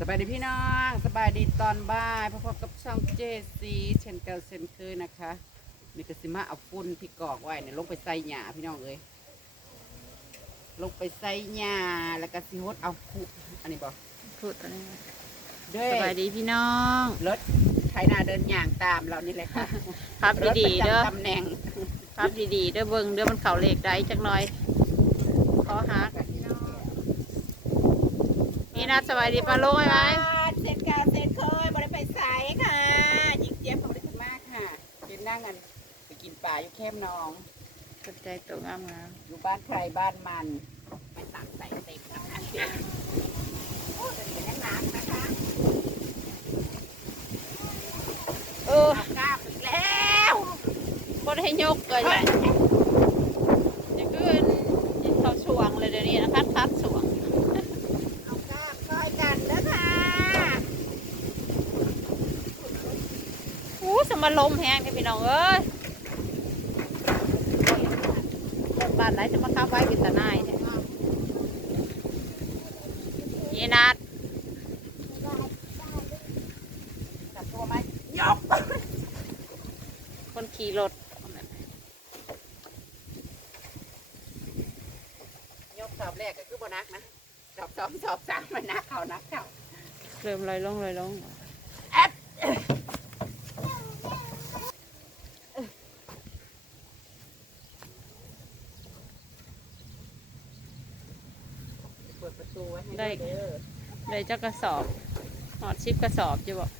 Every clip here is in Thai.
สบายดีพี่น้องสบายดีตอนบ่ายพบกับช่องเจซีเช่นเก่าเช่นเคยนะคะมีกสิมาเอาฝุ่นที่กอกไว้เนี่ยลงไปใส่หญ้าพี่น้องเอ้ยลงไปใส่หญ้าแล้วก็สิฮดเอาคุอันนี้บอกพูดตอนนี้เด้สบายดีพี่น้องรถไถนาเดินย่างตามเรานี่แหละค่ะพับดีๆเด้อรถประจำตำแหน่งพับดีๆเด้อเบิ่งเด้อมันเข่าเหล็กได้จักหน่อยขอหัก นี่นะสบายดีปลาโลกไหมเสร็จกาเสร็จเคยบริไปใส่ค่ะหญิงเจี๊ยบของบริษัทมากค่ะเป็นนั่งกันไปกินปลาอยู่แคมป์น้องสนใจตัวงามงามอยู่บ้านใครบ้านมันไม่ตักใส่เต็มนะคะโอ้จะเหลือน้ำนะคะๆเออเอากล้าบอีกแล้วบ่ได้ยกเลยเนี่ยจะขึ้นยิงเขาช่วงเลยเดี๋ยวนี้นะคัดคัดช่วง เอากล้าบซอยกันนะคะ อู้สมาลมแห้งเนี่ยพี่น้องเอ้ยรถบ้านไหนจะมาขับไว้เป็นตาหนายเนี่ยนี่นัดจับตัวไหมยกคนขี่รถยกสอบแรกก็คือโบนักนะสอบสองสอบสามมันนักเขานักเขาเริ่มลอยลงลอยลงแอป เปิดประตูไว้ให้ด้วยเด้อเลยเจ้ากระสอบหอดชิปกระสอบจะบอก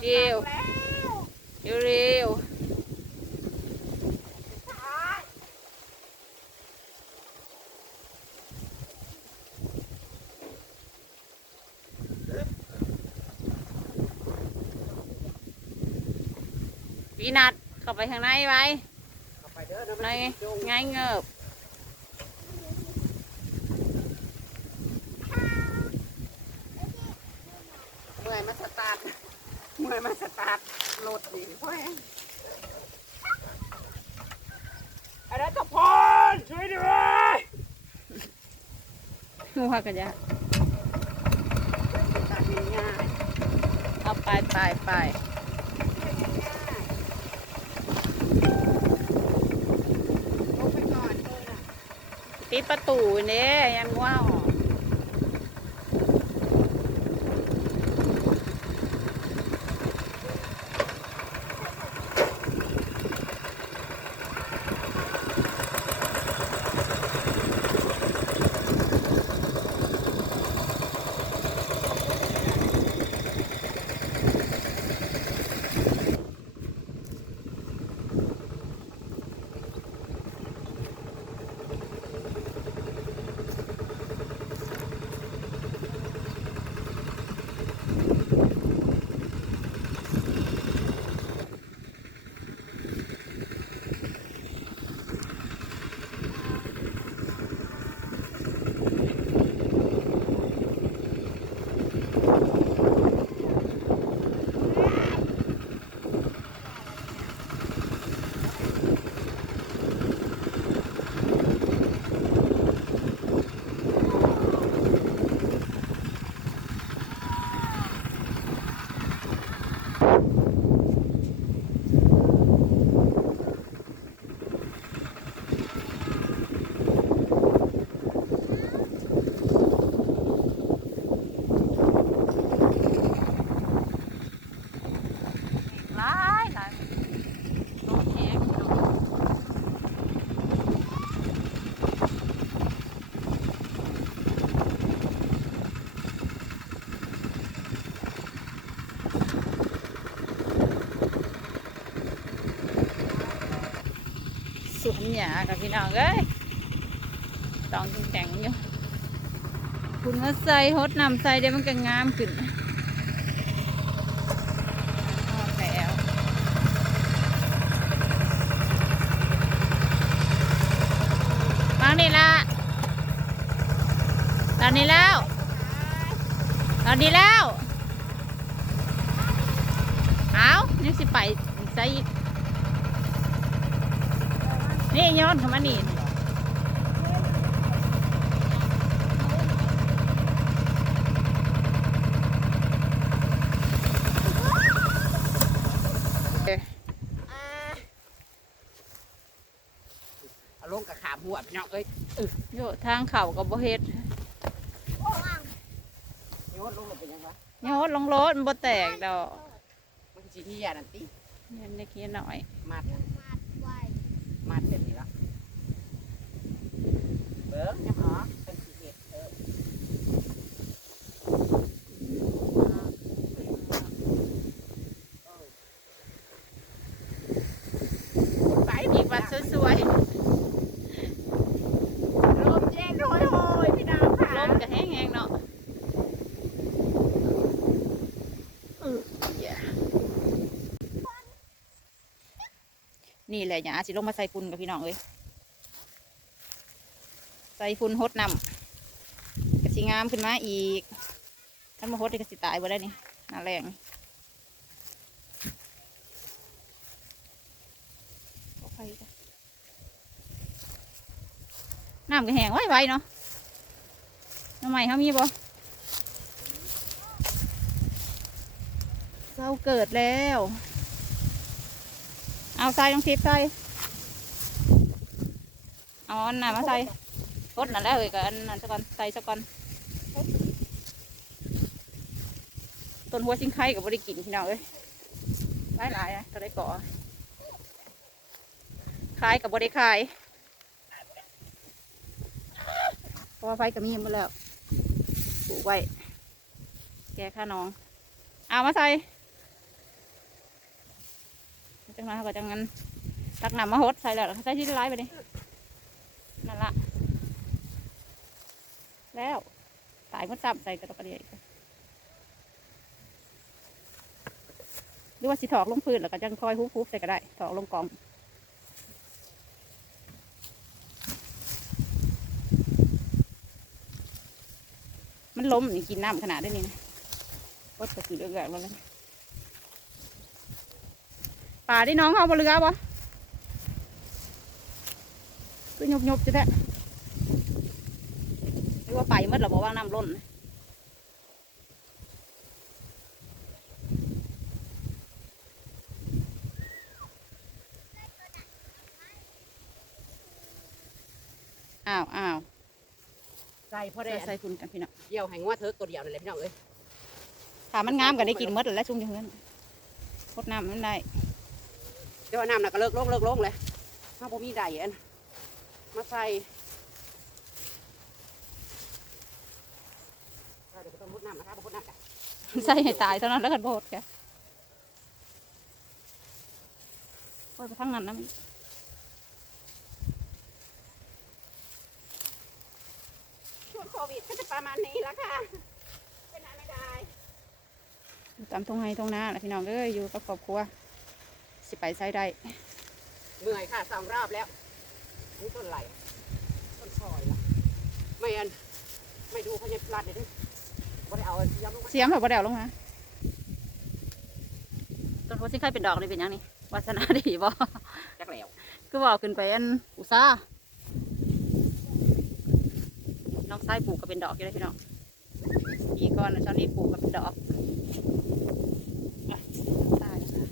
เร็ว แล้ว เร็วเร็ว พี่นัดเข้าไปข้างในไว้เข้าไปเด้อเดี๋ยวในมันจุงง่ายเงิบเมื่อยมาสตาร์ทเมื่อยมาสตาร์ทรถดิพ่อแห้งอะไรตะพรช่วยด้วยหัวกันยะสตาร์ทง่ายเอาไปไปไป ลงไปก่อนเออน่ะ ปิดประตูเนี่ยยันว้าว กับพี่น้องเอ้ยตองแข็งอยู่คุณว่าใส่ฮดนำใส่เดี๋ยวมันก็งามขึ้นพอแล้ววางนี่ละตอนนี้แล้วตอนนี้แล้ว เอานี่สิไปใส่อีก นี่ย้อนเข้ามานี่เอ้ยเอาลงกับขาบหัวพี่น้องเอ้ยโยทางเข่ากับบ่เฮ็ดโยนลงลงเป็นยังไงโยดลงรถมันบ่แตกดอกมันจีที่ยานันตีเงินเล็กนิดหน่อย มัดมัดเสร็จนี่ละเบิ้งยังหรอเป็นสีเห็ดเออ ไปอีกวันสวย ลมเย็นโอยโอยพี่น้อง ๆ ค่ะ ลมก็แห้งๆเนาะ นี่แหละหยาสิลงมาใส่ฝุ่นกับพี่น้องเอ้ยใส่ฝุ่นหดนำกระสิงามขึ้นมาอีกท่านมาหดนี่ก็สิตายบ่ได้นี่น้าแรงไปจ้ะน้ำก็แห้งไว้ไวๆเนาะน้ำใหม่เขามีบ่เราเกิดแล้ว เอาใส่ต้องทิพใส่เอาอันน่ะมาใส่รดนั่นแล้วเอ้ยก็อันนั้นซะก่อนใส่ซะก่อนต้นหัวชิงไข่กับบริกินพี่น้องเอ้ยหลายหลายๆนะก็ได้ก่อขายกับบริขายเพราะว่าไฟก็มีหมดแล้วปลูกไว้แกค่าน้อง เอามาใส่ จังนั้นเขาก็จังงั้นตักน้ำมาหดใส่แล้วใส่ที่ร้ายไปดินั่นละแล้วตายมดซ้ำใส่กระดกกระเดียอีกหรือว่าสิถอกลงพื้นแล้วก็จังคอยฮุบๆใส่ก็ได้ถอกลงกองมันล้มนี่กินน้ำขนาดได้นี่นะกดกระสือเลือกๆแล้วเลย ป่าที่น้องเขาบนเรือบ่ก็ยบยบๆจะได้หรือว่าไปหมดหรอบอกว่าน้ำล้นน่ะอ้าวอ้าวใส่พอได้เดี๋ยวใส่คุณกันพี่น้องเดี่ยวให้งัวเถิกตัวเดียวนั่นแหละพี่น้องเอ้ยถ้ามันงามกันได้กินหมดแล้วชุ่มอยู่เฮือนพดน้ำมันได้ เดี๋ยวเอาน้ำน่ะก็เลิกลงเลิกลงเลยถ้าบ่มีใดอันมาใส่เดี๋ยวบ่ต้องมุดน้ำนะคะบ่มุดน้ำกันใส่ให้ตายเท่านั้นแล้วกันโบดแกโอ้ยไปทั้งนั้นนะมันช่วงโควิดก็จะประมาณนี้แล้วค่ะเป็นอะไรไม่ได้อยู่ตามตรงไห้ตรงนาแหละพี่น้องเอ้ยอยู่กับครอบครัว สิไปใช้ได้เหนื่อยค่ะสองรอบแล้วนี่ต้นไหลต้นซอยละไม่อันไม่ดูพญาพลัดเลยดิบ่ได้เอาอันย้ำลงมาเสียมเถอะบ่เดวลงมาต้นโพสิไข่เป็นดอกนี่เป็นหยังนี่วาสนาดีบ่ จักแล้วก็บอกขึ้นไปอันอุซ่าห์น้องไส้ปลูกก็เป็นดอกอยู่เลยพี่น้องอีกก่อนนะชอนนี้ปลูกก็เป็นดอก อะตายแล้วค่ะ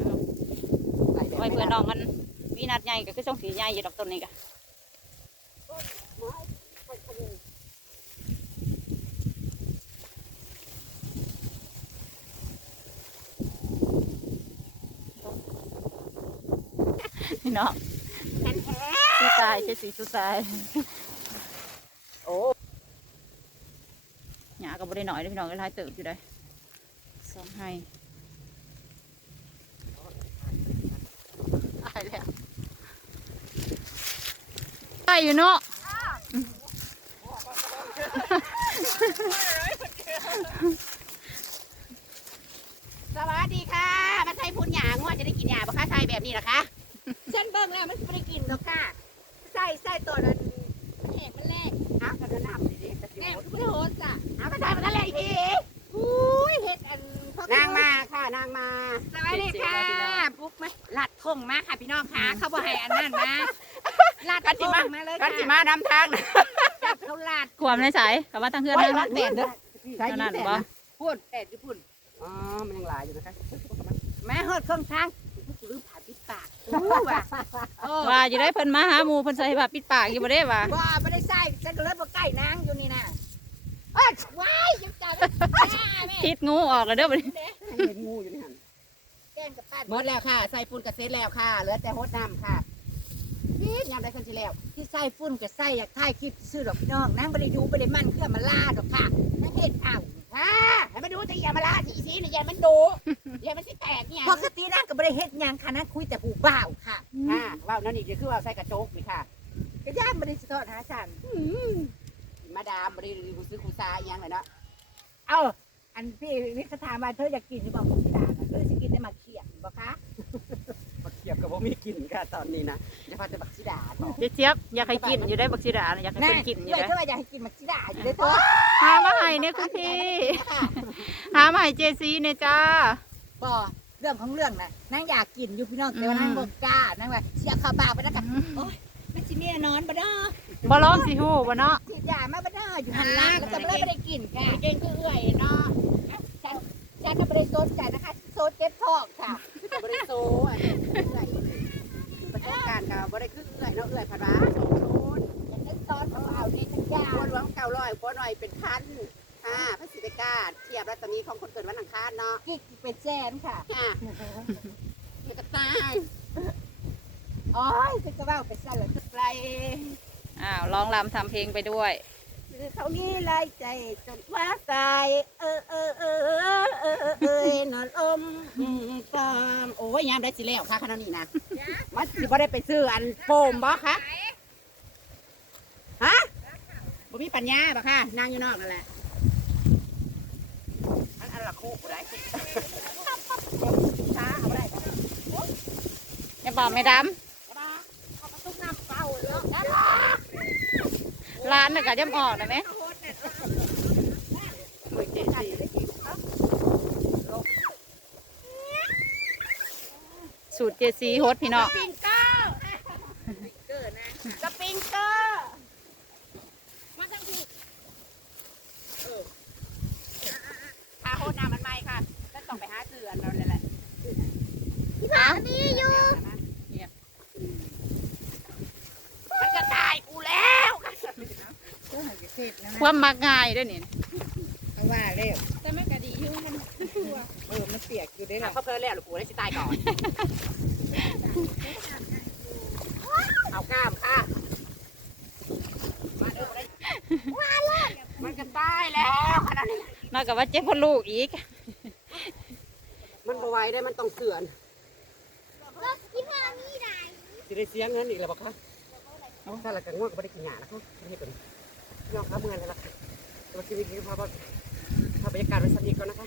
เอา ไหลแบบ ไว้เพื่อนน้องกันมีนัดใหญ่ก็คือช่องสีใหญ่อยู่ดอกต้นนี้กะพี่น้องสู้ตายใช่สีสู้ตายโอ้หยาก็บ่ได้หน่อยเด้อพี่น้องก็หลายเติบอยู่ได้สองให้ ตายแล้วตายอยู่เนาะสวัสดีค่ะมาใส่พุ่นหยางว่าจะได้กินหยาบ่คะใส่แบบนี้เหรอคะฉันเบิ่งแล้วมันไม่ได้กินหรอกค่ะใส่ใส่ตัวนั้นแหกมันแรกอ้าวก็จะนำดิดิแหกมันไม่ได้โหดจ้ะอ้าวก็ใส่มาทะเลอีกทีอุ้ยเห็ดอันพ่อนางมาค่ะนางมาสวัสดีค่ะปุ๊กไหม ลัดทงมาค่ะพี่น้องค่ะ เขาบอกให้อันนั้นมาลัดกันทจิงมามาเลยกันจิค่ะมานำทางนะจับเขาลัดความในสายกับว่าตั้งเพื่อนโอ้ยนั่งรัดแดดเด้อใช้ขยิ้นามดแดดบ่นะพูดแดดที่พูดอ๋อมันยังหลายอยู่นะคะแม่เฮิดเครื่องทางกูลืมผ่าปิดปากอู้ว่ะเออว่าอยู่ได้เพิ่นมาหาหมู่เพิ่นใส่ผ้าปิดปากอยู่บ่ได้ว่าว่าไม่ได้ใส่ฉันก็เลยบ่ใกล้นางอยู่นี่นะเอ้ยว้ายยังจับแม่แม่ ทิศงูออกแล้วเด้อบัดนี้เห็นงูอยู่นี่หัน แกงกับป้าหมดแล้วค่ะ ใส่ปูนกระเซ็ตแล้วค่ะ เหลือแต่โฮดน้ำค่ะนี่ยามได้คนที่แล้ว ที่ใส่ฝุ่นกับใส่อยากถ่ายคลิปซื้อดอกพี่น้องนางไม่ได้ดูไม่ได้มันเครื่องมาล่าดอกค่ะนางเห็ดเอาค่ะให้มาดูแต่อย่ามาลาสีสีนี่อย่ามันดูอย่ามันสิแตกเนี่ยปกตินางก็ไม่ได้เฮ็ดหยังค่ะนางคุยแต่ผู้บ่าวค่ะอ่าว่าวนั่นนี่เดี๋ยวคือว่าวใส่กระโจกนี่ค่ะก็ย่านไม่ได้สะทอดหาฉันมาดามบริกูซื้อกูซาอหยังเลยเนาะเอ้า อันพี่นิสถานมาเธออยากกินหรือเปล่าผมที่ด่าน่ะเธอจะกินได้มาเขียนบ่คะบักเขียบกับบ่มีกินค่ะตอนนี้นะอย่าพาแต่บักสิดาต่อเจ๊เจี๊ยบอยากให้กินอยู่ได้บักสิดาน่ะอยากให้นั่เพิ่นกินอยู่ด้วยได้เธอว่าอยากให้กินมักชิดาอยู่เลยเธอหามาให้เนี่ยคุณพี่หามาให้เจซีเนี่ยจ้าบ่เรื่องของเรื่องน่ะนางอยากกินอยู่พี่น้องแต่ว่านางบ่กล้านางว่าเสียข้าวปากไปแล้วกันโอ๊ยมันสิมีนอนบ่เด้อบ่ร้องสิฮู้บ่เนาะสิด่ามาบ่เด้ออยู่หันล่างแล้วก็เลยบ่ได้กินค่ะเก่งคือเอื่อยเนาะฉัน ฉันน่ะบ่ได้โซนใจนะคะโซนเจ็บท้องค่ะคือแต่บริโซอันนี้เอื่อยประสบการณ์กับบริคือเอื่อยเนาะเอื่อยพาราสองโซนอยากได้ซอนของเอานี่ทั้งยาตัวหลวงเก้าร้อยตัวหน่อยเป็นพันค่ะพระสิริกาเทียบรัศมีของคนเกิดวันอังคารเนาะกิ๊กเป็นแสนค่ะค่ะเอกตายโอ้ยฉันก็เว้าไปซะเลยไกลอ้าวร้องรำทำเพลงไปด้วย คือเขานี้ไล่ใจจนว่าตายเออเออเออเออเออเออนอนอมตามโอ้ยยามได้สิแล้วค่ะขนาดนี้นะมันสิบ่ได้ไปซื้ออันโฟมบ่คะฮะบ่มีปัญญาบ่ค่ะนั่งอยู่นอกนั่นแหละอันอันละคู่บ่ได้ช้าเอาบ่ได้อย่าบอกไม่ดเขาก็ต้องน้ำเปล่าเลยนะำ ร้านน่ะก็ย่ำออกนะแม่มือเจ๊สีสูตรเจซีโฮสพี่น้อง ปิงเกอร์สปริงเกอร์มาทั้งที พาโคตรน้ำมันไหมค่ะก็ต้องไปหาเสือเราเลยแหละ อ้าว นี่อยู่ มันจะตายกูแล้ว ก็หาย เสร็จนะความมักง่ายด้วยนี่เอาว่าเร็วแต่ไม่กระดีอยู่มันตัวเออมันเปียกอยู่ได้หรถ้าอเขาเพลินแล้วหรือกูได้สิตายก่อน เอากล้ามค่ะมาเด้อมันจะตายแล้วขนาดนี้นอกจากว่าเจ็บพ่อลูกอีก มันบไหวได้มันต้องเสื่อนสิได้เสียเงินอีกแล้วบอกคะถ้าละกันง่วงก็ไม่ได้กินหยาแล้วค่ะนี่เป็น พี่น้องครับเงินแล้วล่ะค่ะตัวชีวิตนี้พาพาบรรยากาศไปสักนิดก่อนนะคะ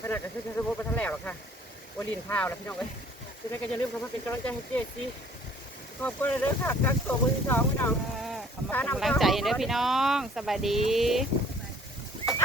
ขนาดก็คือจะสมมติไปทั้งแล้วหรอกค่ะวลินพาวแล้วพี่น้องเอ้ยทุกท่านก็จะลืมคำว่าเป็นกำลังใจให้เจ๊ซีขอบคุณเลยค่ะการส่งมือที่สองพี่น้อง ขอบคุณกำลังใจเด้อพี่น้องสบายดี